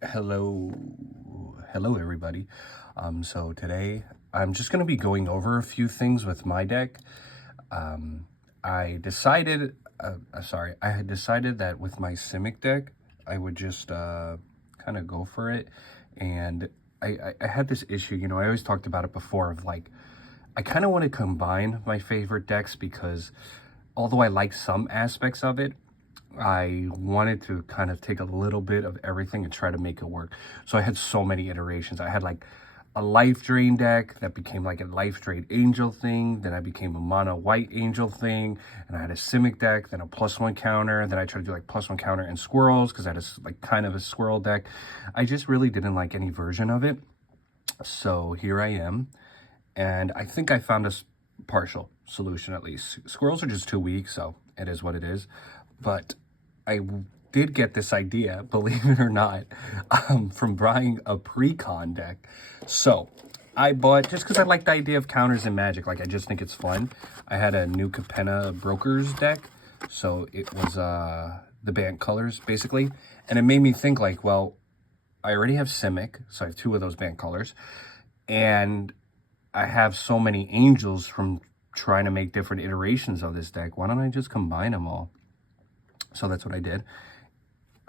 Hello everybody. So today I'm just going to be going over a few things with my deck. Um, I decided, I had decided that with my Simic deck, I would just kind of go for it. And I had this issue, I always talked about it before of like, I kind of want to combine my favorite decks because although I like some aspects of it, I wanted to kind of take a little bit of everything and try to make it work. So I had so many iterations. I had like a life drain deck that became like a life drain angel thing. Then I became a mono white angel thing. And I had a Simic deck, then a +1 counter. And then I tried to do like +1 counter and squirrels because I had like kind of a squirrel deck. I just really didn't like any version of it. So here I am. And I think I found a partial solution at least. Squirrels are just too weak, so it is what it is. But I did get this idea, believe it or not, from buying a pre-con deck. So I bought, just because I like the idea of counters and magic, like I just think it's fun. I had a new Capenna Brokers deck. So it was the Bant colors, basically. And it made me think like, well, I already have Simic, so I have 2 of those Bant colors. And I have so many angels from trying to make different iterations of this deck. Why don't I just combine them all? So that's what I did.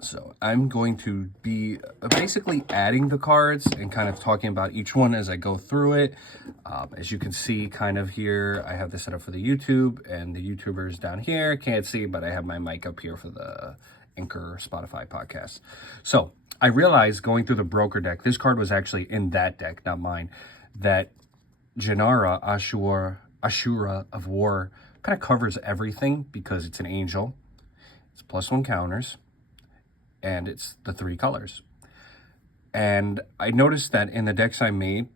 So I'm going to be basically adding the cards and kind of talking about each one as I go through it. As you can see kind of here, I have this set up for the YouTube and the YouTubers down here. Can't see, but I have my mic up here for the Anchor Spotify podcast. So I realized going through the broker deck, this card was actually in that deck, not mine, that Janara, Ashura of War, kind of covers everything because it's an angel. It's +1 counters, and it's the 3 colors. And I noticed that in the decks I made,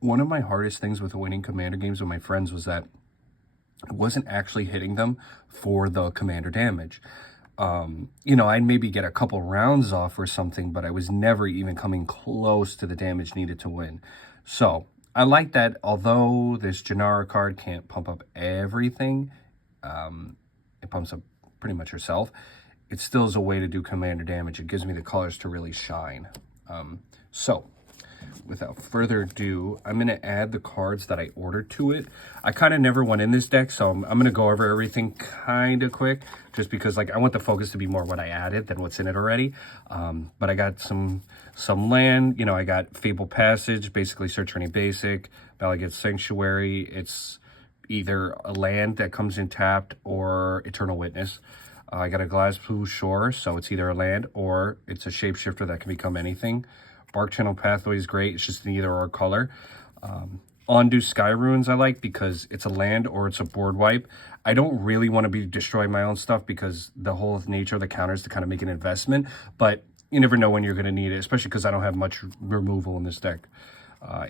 one of my hardest things with winning Commander games with my friends was that I wasn't actually hitting them for the Commander damage. I'd maybe get a couple rounds off or something, but I was never even coming close to the damage needed to win. So I like that although this Janara card can't pump up everything, it pumps up pretty much herself, it still is a way to do commander damage. It gives me the colors to really shine. So without further ado, I'm going to add the cards that I ordered to it. I kind of never went in this deck, so I'm going to go over everything kind of quick, just because like I want the focus to be more what I added than what's in it already. But I got some land. I got Fable Passage, basically Search for Any Basic, Balagate Sanctuary. It's either a land that comes in tapped or Eternal Witness. I got a Glassblue Shore, so it's either a land or it's a shapeshifter that can become anything. Bark Channel Pathway is great. It's just an either or color. Undo Sky Ruins I like because it's a land or it's a board wipe. I don't really want to be destroying my own stuff because the whole nature of the counter is to kind of make an investment. But you never know when you're going to need it, especially because I don't have much removal in this deck.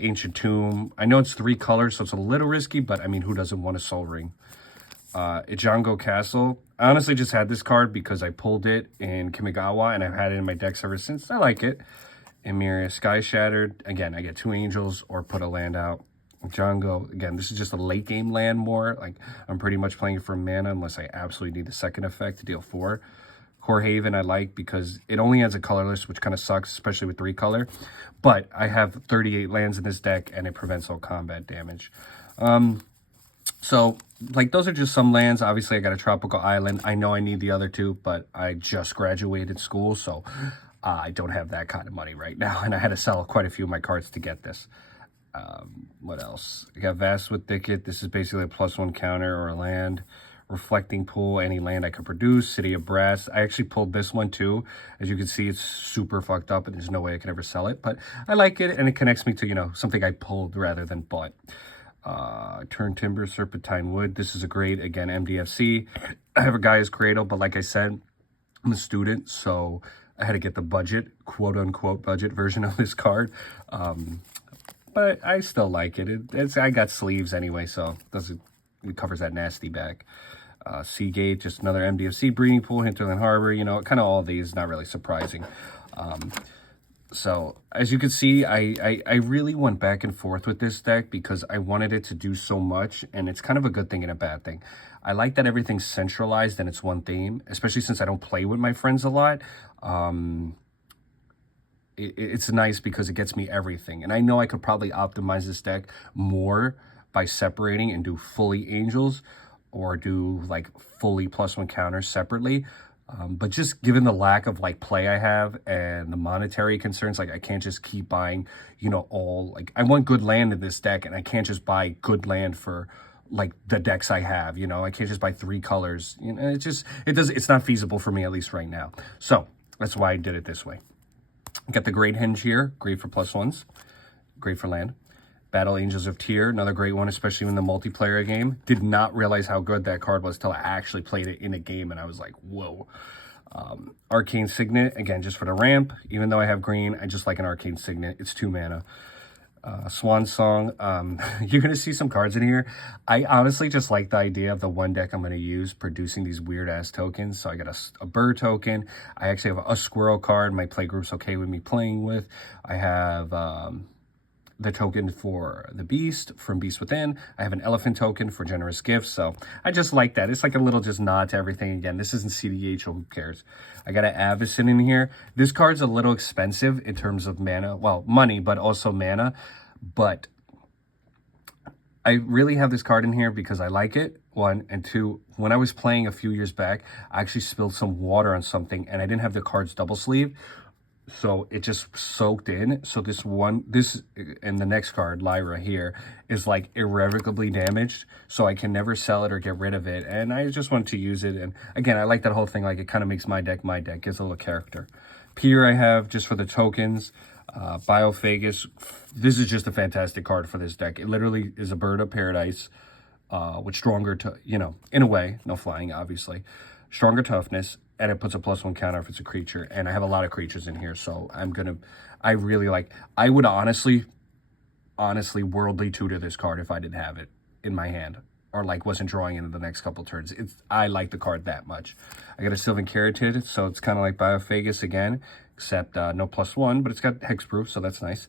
Ancient Tomb. I know it's 3 colors, so it's a little risky, but I mean, who doesn't want a Soul Ring? Ijango Castle. I honestly just had this card because I pulled it in Kamigawa, and I've had it in my decks ever since. I like it. Emiria Sky Shattered. Again, I get 2 angels or put a land out. Django. Again, this is just a late game land more. Like, I'm pretty much playing for mana unless I absolutely need the second effect to deal 4. Core Haven I like because it only has a colorless, which kind of sucks, especially with 3 color. But I have 38 lands in this deck, and it prevents all combat damage. So, like, those are just some lands. Obviously, I got a Tropical Island. I know I need the other 2, but I just graduated school, so I don't have that kind of money right now. And I had to sell quite a few of my cards to get this. What else? I got Vast with Thicket. This is basically a +1 counter or a land. Reflecting Pool, any land I could produce. City of Brass. I actually pulled this one too. As you can see, it's super fucked up and there's no way I can ever sell it. But I like it and it connects me to, something I pulled rather than bought. Turn Timber, Serpentine Wood. This is a great, again, MDFC. I have a Gaia's Cradle, but like I said, I'm a student, so I had to get the budget, quote-unquote budget version of this card. But I still like it. I got sleeves anyway, so it covers that nasty back. Seagate, just another MDFC. Breeding Pool, Hinterland Harbor, kind of all these, not really surprising. So, as you can see, I really went back and forth with this deck because I wanted it to do so much, and it's kind of a good thing and a bad thing. I like that everything's centralized and it's one theme, especially since I don't play with my friends a lot. it's nice because it gets me everything. And I know I could probably optimize this deck more by separating and do fully angels or do like fully +1 counters separately. But just given the lack of like play I have and the monetary concerns, like I can't just keep buying, you know, all like I want good land in this deck, and I can't just buy good land for like the decks I have, you know. I can't just buy 3 colors. You know, it's not feasible for me, at least right now. So that's why I did it this way. Got the Great Henge here, great for +1s, great for land. Bant Angels of Tyr, another great one, especially in the multiplayer game. Did not realize how good that card was till I actually played it in a game, and I was like, whoa. Arcane Signet, again, just for the ramp. Even though I have green, I just like an Arcane Signet. It's 2 mana. Swan Song, you're going to see some cards in here. I honestly just like the idea of the one deck I'm going to use producing these weird-ass tokens. So I got a bird token. I actually have a squirrel card my playgroup's okay with me playing with. I have the token for the beast from Beast Within. I have an elephant token for generous gifts. So I just like that. It's like a little just nod to everything. Again, this isn't CDH, so who cares? I got an Avacyn in here. This card's a little expensive in terms of mana. Well, money, but also mana. But I really have this card in here because I like it, 1. And 2, when I was playing a few years back, I actually spilled some water on something and I didn't have the card's double sleeve. So it just soaked in. So this and the next card, Lyra here, is like irrevocably damaged. So I can never sell it or get rid of it. And I just want to use it. And again, I like that whole thing. Like it kind of makes my deck, gives a little character. Pier I have just for the tokens. Biophagus. This is just a fantastic card for this deck. It literally is a bird of paradise with stronger, you know, in a way, no flying, obviously. Stronger toughness, and it puts a +1 counter if it's a creature. And I have a lot of creatures in here, so I really like, I would honestly worldly tutor this card if I didn't have it in my hand, or like wasn't drawing into the next couple turns. I like the card that much. I got a Sylvan Caryatid, so it's kind of like Biophagus again, except no +1, but it's got hexproof, so that's nice.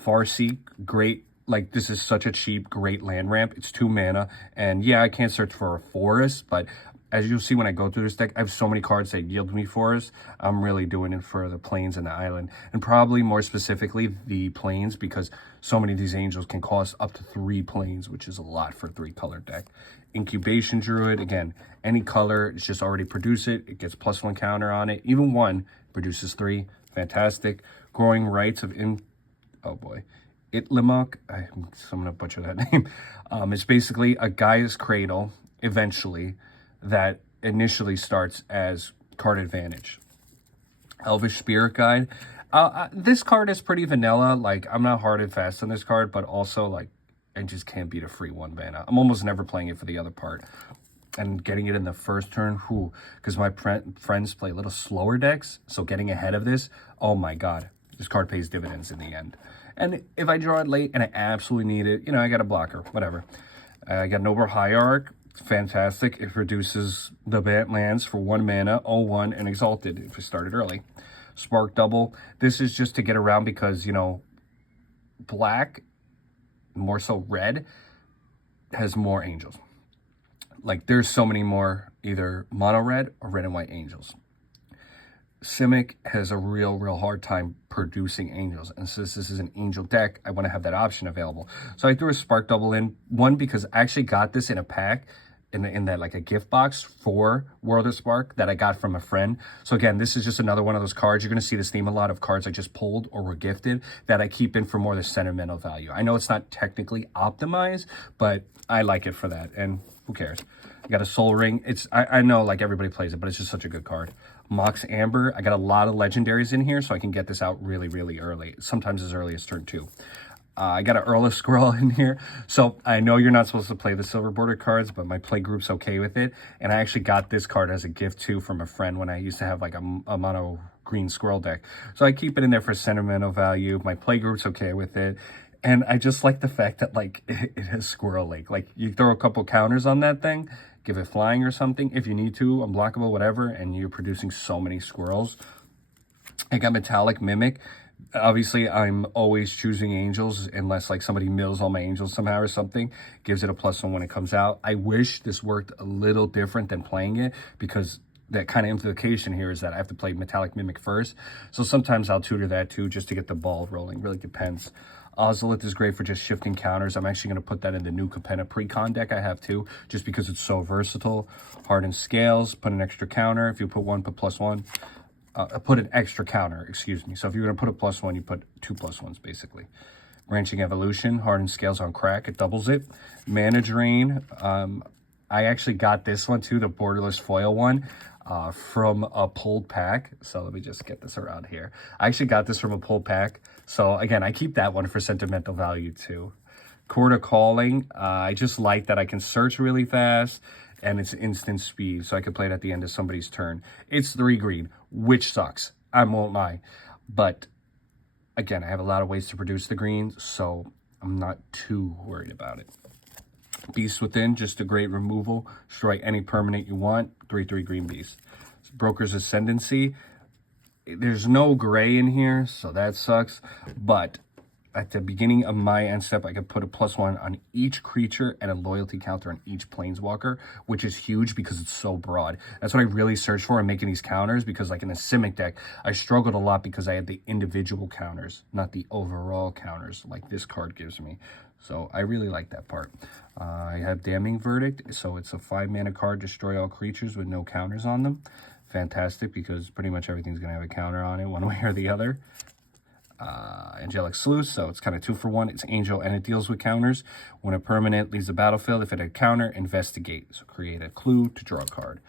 Farseek, great. Like, this is such a cheap, great land ramp. It's 2 mana, and yeah, I can't search for a forest, but as you'll see when I go through this deck, I have so many cards that yield me forests. I'm really doing it for the plains and the island, and probably more specifically the plains, because so many of these angels can cost up to 3 plains, which is a lot for a 3-color deck. Incubation Druid, again, any color, it's just already produce it. It gets +1 counter on it. Even 1 produces 3. Fantastic. Growing Rights of oh boy. Itlimok, I'm going to butcher that name. It's basically a Gaia's Cradle, eventually, that initially starts as card advantage. Elvish Spirit Guide. This card is pretty vanilla. Like, I'm not hard and fast on this card, but also, like, I just can't beat a free 1 mana. I'm almost never playing it for the other part. And getting it in the first turn, because my friends play a little slower decks, so getting ahead of this, oh my god, this card pays dividends in the end. And if I draw it late and I absolutely need it, you know, I got a blocker, whatever. I got Noble Hierarch. It's fantastic. It reduces the Bant lands for 1 mana, 0/1, and Exalted if it started early. Spark Double. This is just to get around because, you know, black, more so red, has more angels. Like, there's so many more either mono red or red and white angels. Simic has a real hard time producing angels. And since this is an angel deck, I want to have that option available. So I threw a Spark Double in. 1, because I actually got this in a pack, in that like a gift box for World of Spark that I got from a friend. So again, this is just another one of those cards. You're going to see this theme a lot of cards I just pulled or were gifted that I keep in for more the sentimental value. I know it's not technically optimized, but I like it for that. And who cares? I got a Soul Ring. I know like everybody plays it, but it's just such a good card. Mox Amber. I got a lot of legendaries in here, so I can get this out really early. Sometimes as early as turn 2. I got an Earl of Squirrel in here. So I know you're not supposed to play the silver border cards, but my play group's okay with it. And I actually got this card as a gift too from a friend when I used to have like a mono green squirrel deck. So I keep it in there for sentimental value. My play group's okay with it. And I just like the fact that like it has Squirrel Lake. Like you throw a couple counters on that thing, give it flying or something if you need to, unblockable, whatever, and you're producing so many squirrels. I got Metallic Mimic. Obviously, I'm always choosing angels unless like somebody mills all my angels somehow or something. Gives it a +1 when it comes out. I wish this worked a little different than playing it because that kind of implication here is that I have to play Metallic Mimic first. So sometimes I'll tutor that too, just to get the ball rolling. Really depends. Ozolith is great for just shifting counters. I'm actually going to put that in the new Capenna pre-con deck I have too, just because it's so versatile. Hardened Scales, put an extra counter. If you put one, put +1. Put an extra counter, excuse me. So if you're going to put a +1, you put 2 +1s basically. Branching Evolution, Hardened Scales on crack, it doubles it. Mana Drain, I actually got this one too, the borderless foil one, from a pulled pack. So let me just get this around here. I actually got this from a pulled pack. So again, I keep that one for sentimental value too. Chord of Calling, I just like that I can search really fast and it's instant speed. So I can play it at the end of somebody's turn. It's 3 green, which sucks. I won't lie. But again, I have a lot of ways to produce the greens, so I'm not too worried about it. Beast Within, just a great removal. Destroy any permanent you want. 3/3 green beast. Broker's Ascendancy. There's no gray in here, so that sucks. But at the beginning of my end step, I could put a +1 on each creature and a loyalty counter on each planeswalker, which is huge because it's so broad. That's what I really search for in making these counters, because like in a Simic deck, I struggled a lot because I had the individual counters, not the overall counters like this card gives me. So I really like that part. I have Damning Verdict, so it's a 5-mana card, destroy all creatures with no counters on them. Fantastic, because pretty much everything's going to have a counter on it one way or the other. Angelic Sleuth, so it's kind of 2 for 1. It's angel and it deals with counters. When a permanent leaves the battlefield, if it had a counter, investigate. So create a clue to draw a card.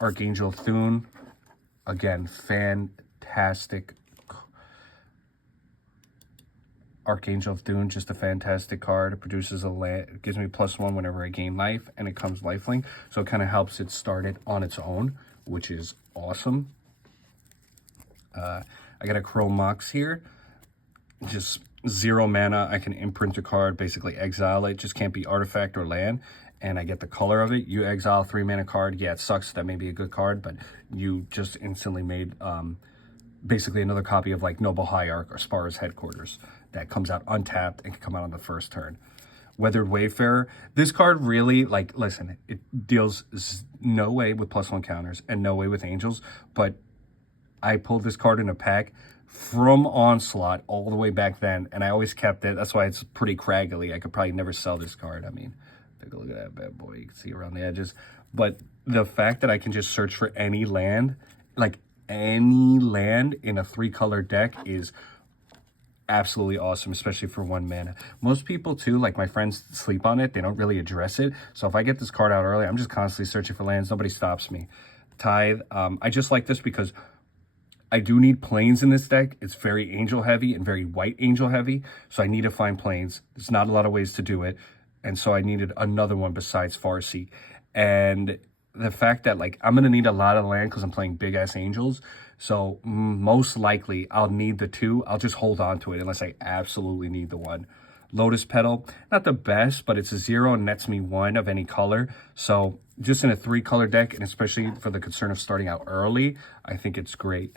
Archangel Thune, again, fantastic. Archangel Thune, just a fantastic card. It produces a land, it gives me +1 whenever I gain life, and it comes lifelink. So it kind of helps it start it on its own, which is awesome. I got a Chrome Mox here. Just 0 mana. I can imprint a card, basically exile it. Just can't be artifact or land. And I get the color of it. You exile 3-mana card. Yeah, it sucks. That may be a good card, but you just instantly made basically another copy of like Noble Hierarch or Spara's Headquarters that comes out untapped and can come out on the first turn. Weathered Wayfarer. This card really, like, listen, it deals no way with +1 counters and no way with angels, but I pulled this card in a pack from Onslaught all the way back then, and I always kept it. That's why it's pretty craggly. I could probably never sell this card. I mean, take a look at that bad boy. You can see around the edges. But the fact that I can just search for any land, like any land in a 3-color deck, is absolutely awesome, especially for 1 mana. Most people too, like my friends, sleep on it. They don't really address it. So if I get this card out early, I'm just constantly searching for lands. Nobody stops me. Tithe. I just like this because I do need planes in this deck. It's very angel heavy and very white angel heavy. So I need to find planes. There's not a lot of ways to do it. And so I needed another one besides Farseek. And the fact that like I'm going to need a lot of land because I'm playing big ass angels. So most likely I'll need the 2. I'll just hold on to it unless I absolutely need the 1. Lotus Petal, not the best, but it's a 0 and nets me 1 of any color. So just in a 3-color deck, and especially for the concern of starting out early, I think it's great.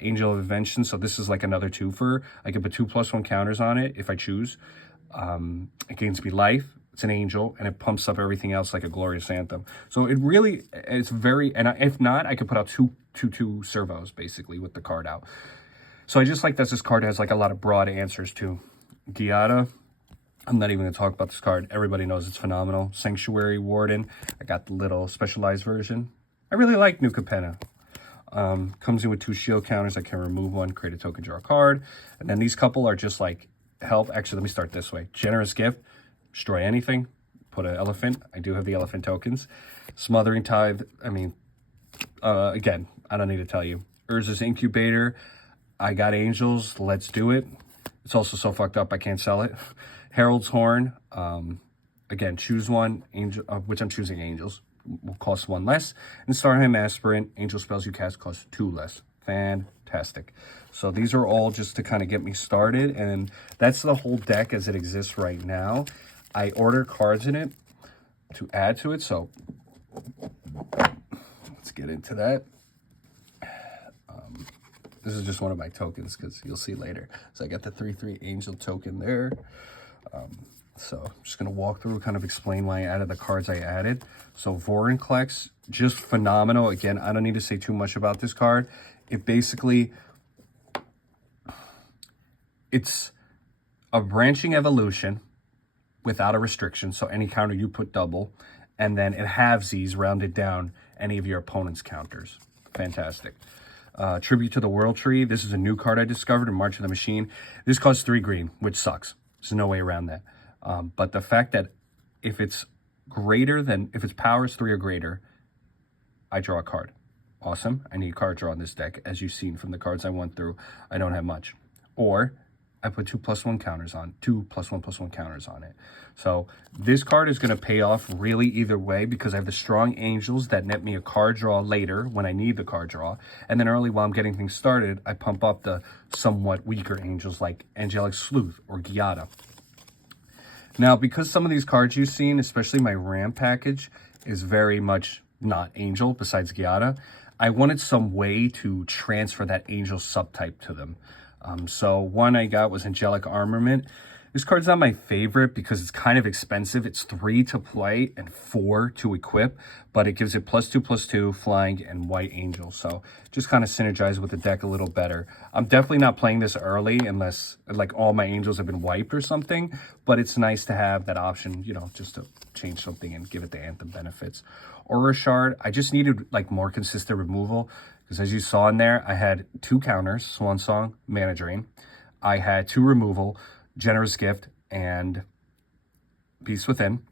Angel of Invention, so this is like another 2-fer. I can put 2 +1 counters on it if I choose. It gains me life. It's an angel, and it pumps up everything else like a Glorious Anthem. So it really, it's very, and if not, I could put out 2/2 servos, basically, with the card out. So I just like that this card has like a lot of broad answers, too. Giada, I'm not even going to talk about this card. Everybody knows it's phenomenal. Sanctuary Warden, I got the little specialized version. I really like New Capenna. Comes in with 2 shield counters. I can remove 1, create a token, draw a card. And then these couple are just like help. Actually, let me start this way. Generous Gift, destroy anything, put an elephant. I do have the elephant tokens. Smothering Tithe, I mean, again, I don't need to tell you. Urza's Incubator, I got angels, let's do it. It's also so fucked up I can't sell it. Herald's Horn, again, choose one, angel, which I'm choosing angels. Will cost 1 less. And Starheim Aspirant, angel spells you cast cost 2 less. Fantastic. So these are all just to kind of get me started, and that's the whole deck as it exists right now. I ordered cards in it to add to it, so let's get into that. This is just one of my tokens because you'll see later. So I got the 3/3 angel token there. So I'm just going to walk through, kind of explain why I added the cards I added. So Vorinclex, just phenomenal. Again, I don't need to say too much about this card. It basically, it's a branching evolution without a restriction. So any counter you put double, and then it halvesies, rounded down any of your opponent's counters. Fantastic. Tribute to the World Tree. This is a new card I discovered in March of the Machine. This costs 3 green, which sucks. There's no way around that. But the fact that if it's powers 3 or greater, I draw a card. Awesome. I need card draw in this deck. As you've seen from the cards I went through, I don't have much. Or I put 2+1 counters on, 2+1+1 counters on it. So this card is going to pay off really either way, because I have the strong angels that net me a card draw later when I need the card draw. And then early, while I'm getting things started, I pump up the somewhat weaker angels like Angelic Sleuth or Giada. Now, because some of these cards you've seen, especially my RAM package, is very much not angel besides Giada, I wanted some way to transfer that angel subtype to them. So one I got was Angelic Armament. This card's not my favorite because it's kind of expensive. It's 3 to play and 4 to equip, but it gives it +2/+2, flying, and white angel. So just kind of synergize with the deck a little better. I'm definitely not playing this early unless like all my angels have been wiped or something, but it's nice to have that option, you know, just to change something and give it the Anthem benefits. Aura Shard, I just needed like more consistent removal. Because as you saw in there, I had 2 counters, Swan Song, Mana Drain. I had 2 removal, Generous Gift, and Beast Within.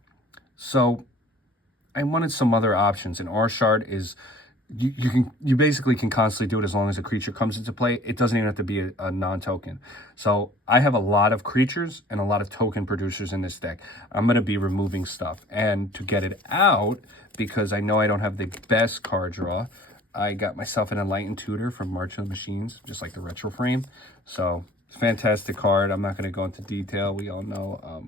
So I wanted some other options. And Aura Shard is, you basically can constantly do it as long as a creature comes into play. It doesn't even have to be a non-token. So I have a lot of creatures and a lot of token producers in this deck. I'm going to be removing stuff. And to get it out, because I know I don't have the best card draw, I got myself an Enlightened Tutor from March of the Machines, just like the retro frame. So, fantastic card. I'm not going to go into detail. We all know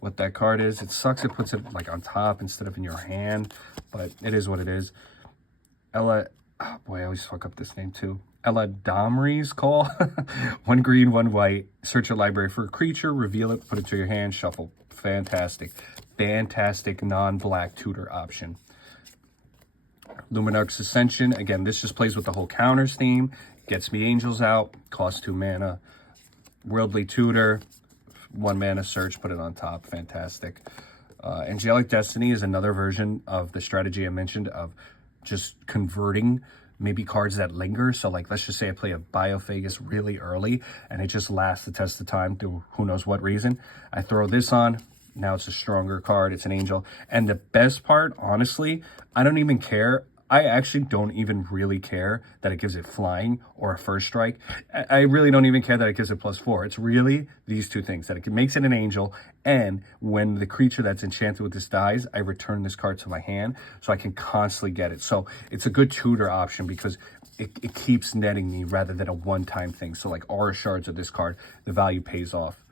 what that card is. It sucks it puts it like on top instead of in your hand, but it is what it is. Ella, oh boy, I always fuck up this name too. Ella Domri's Call. 1 green, 1 white. Search your library for a creature, reveal it, put it to your hand, shuffle. Fantastic. Fantastic non-black tutor option. Luminarch's Ascension. Again, this just plays with the whole counters theme. Gets me angels out. Costs 2 mana. Worldly Tutor. 1 mana search. Put it on top. Fantastic. Angelic Destiny is another version of the strategy I mentioned of just converting maybe cards that linger. So like, let's just say I play a Biophagus really early and it just lasts the test of time through who knows what reason. I throw this on. Now it's a stronger card. It's an angel. And the best part, honestly, I don't even care. I actually don't even really care that it gives it flying or a first strike. I really don't even care that it gives it +4. It's really these 2 things, that it makes it an angel, and when the creature that's enchanted with this dies, I return this card to my hand, so I can constantly get it. So it's a good tutor option because it keeps netting me rather than a one-time thing. So like Aura Shards of this card, the value pays off.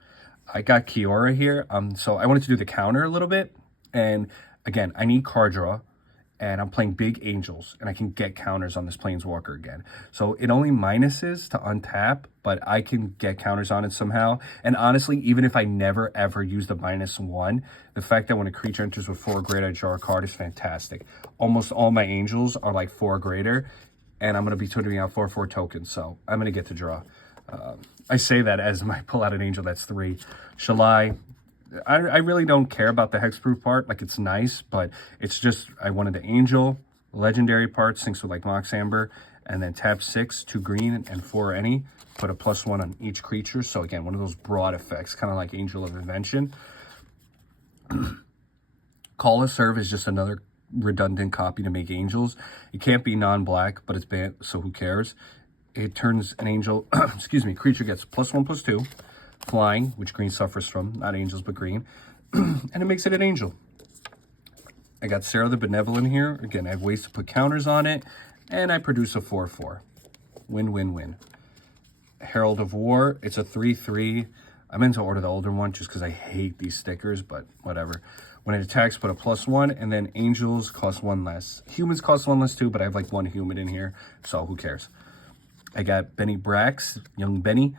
I got Kiora here, so I wanted to do the counter a little bit, and again, I need card draw. And I'm playing big angels, and I can get counters on this Planeswalker again. So it only minuses to untap, but I can get counters on it somehow. And honestly, even if I never ever use the -1, the fact that when a creature enters with 4 or greater, I draw a card is fantastic. Almost all my angels are like 4 or greater, and I'm going to be tutoring out 4/4 tokens, so I'm going to get to draw. I say that as I pull out an angel that's 3. Shalai. I really don't care about the hexproof part. Like, it's nice, but it's just, I wanted the angel, legendary part, syncs with like Mox Amber, and then tap 6, 2 green, and 4 any. Put a +1 on each creature. So again, one of those broad effects, kind of like Angel of Invention. Call a Serve is just another redundant copy to make angels. It can't be non-black, but it's banned, so who cares? It turns an angel, excuse me, creature gets +1/+2. Flying, which green suffers from, not angels but green, and it makes it an angel. I got Sarah the Benevolent here. Again, I have ways to put counters on it, and I produce a 4/4. Win, win, win. Herald of War, it's a 3/3. I meant to order the older one just because I hate these stickers, but whatever. When it attacks, put a +1, and then angels cost 1 less. Humans cost 1 less too, but I have like 1 human in here, so who cares? I got Benny Brax, Young Benny.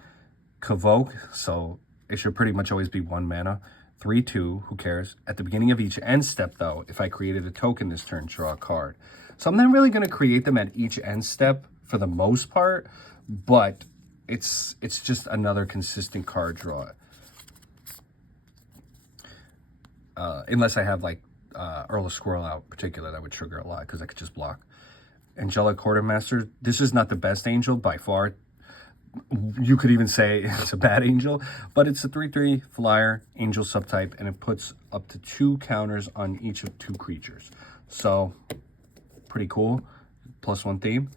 Convoke, so it should pretty much always be 1 mana. 3/2, who cares? At the beginning of each end step, though, if I created a token this turn, draw a card. So I'm not really going to create them at each end step for the most part, but it's just another consistent card draw. Unless I have like Earl of Squirrel out in particular, that would trigger a lot because I could just block. Angelic Quartermaster, this is not the best angel by far. You could even say it's a bad angel, but it's a 3/3 flyer, angel subtype, and it puts up to 2 counters on each of 2 creatures. So, pretty cool. +1 theme.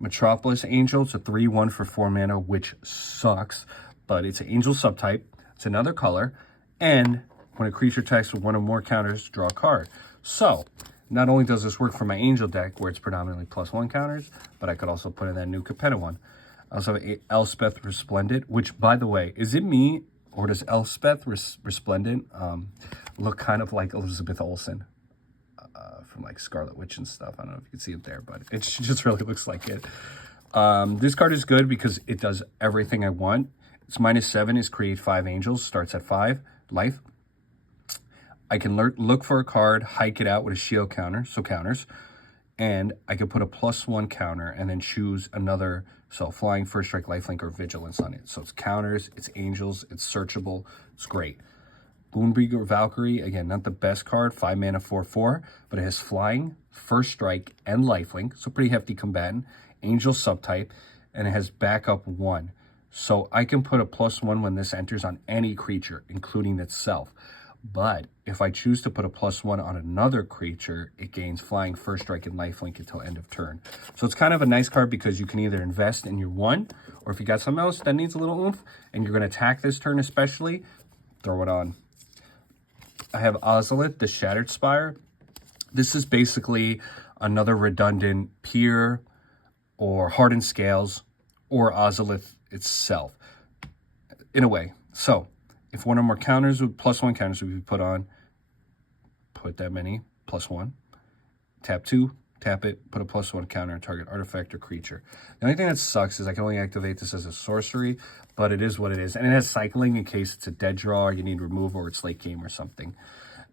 Metropolis Angel, it's a 3/1 for 4 mana, which sucks, but it's an angel subtype. It's another color, and when a creature attacks with 1 or more counters, draw a card. So, not only does this work for my angel deck, where it's predominantly +1 counters, but I could also put in that new Capetta one. I also have Elspeth Resplendent, which, by the way, is it me, or does Elspeth Resplendent look kind of like Elizabeth Olsen from like Scarlet Witch and stuff? I don't know if you can see it there, but it just really looks like it. This card is good because it does everything I want. It's -7 is create 5 angels, starts at 5 life. I can look for a card, hike it out with a shield counter, so counters, and I could put a +1 counter and then choose another, so flying, first strike, lifelink, or vigilance on it. So it's counters, it's angels, it's searchable, it's great. Boonbreaker Valkyrie, again, not the best card, 5 mana, 4/4, but it has flying, first strike, and lifelink, so pretty hefty combatant, angel subtype, and it has backup 1. So I can put a +1 when this enters on any creature, including itself. But if I choose to put a +1 on another creature, it gains flying, first strike, and lifelink until end of turn. So it's kind of a nice card because you can either invest in your 1, or if you got something else that needs a little oomph, and you're going to attack this turn especially, throw it on. I have Ozolith, the Shattered Spire. This is basically another redundant Pier or Hardened Scales or Ozolith itself, in a way. So if 1 or more counters with +1 counters would be put on, put that many, +1. Tap 2, tap it, put a +1 counter on target artifact or creature. The only thing that sucks is I can only activate this as a sorcery, but it is what it is. And it has cycling in case it's a dead draw, or you need removal, or it's late game or something.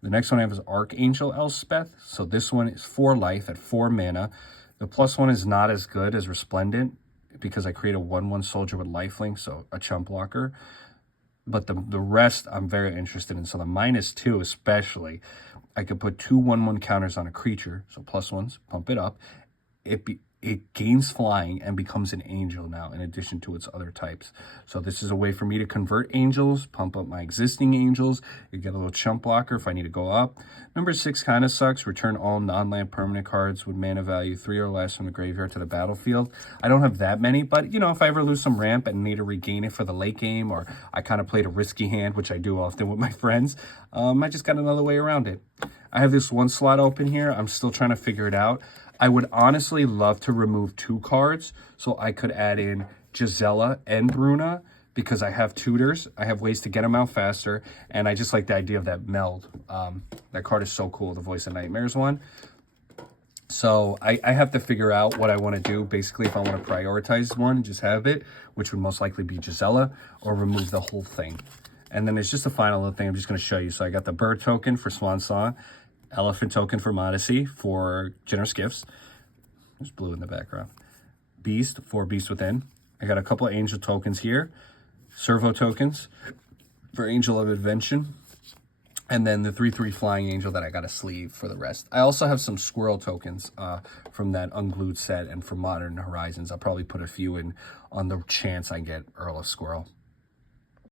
The next one I have is Archangel Elspeth. So this one is 4 life at 4 mana. The +1 is not as good as Resplendent because I create a 1/1 soldier with lifelink, so a chump blocker. But the rest I'm very interested in. So the -2 especially, I could put 2 1/1 counters on a creature, so +1s, pump it up. It gains flying and becomes an angel now in addition to its other types. So this is a way for me to convert angels, pump up my existing angels. You get a little chump blocker if I need to go up. Number 6 kind of sucks. Return all non-land permanent cards with mana value 3 or less from the graveyard to the battlefield. I don't have that many, but you know, if I ever lose some ramp and need to regain it for the late game, or I kind of played a risky hand, which I do often with my friends, I just got another way around it. I have this 1 slot open here. I'm still trying to figure it out. I would honestly love to remove 2 cards so I could add in Gisela and Bruna because I have tutors. I have ways to get them out faster, and I just like the idea of that meld. That card is so cool, the Voice of Nightmares one. So I have to figure out what I want to do. Basically, if I want to prioritize one and just have it, which would most likely be Gisela, or remove the whole thing. And then there's just a final little thing I'm just going to show you. So I got the bird token for Swan Song, elephant token for Modesty for Generous Gifts. There's blue in the background. Beast for Beast Within. I got a couple of angel tokens here. Servo tokens for Angel of Invention. And then the 3/3 flying angel that I got a sleeve for the rest. I also have some squirrel tokens from that unglued set and from Modern Horizons. I'll probably put a few in on the chance I get Earl of Squirrel.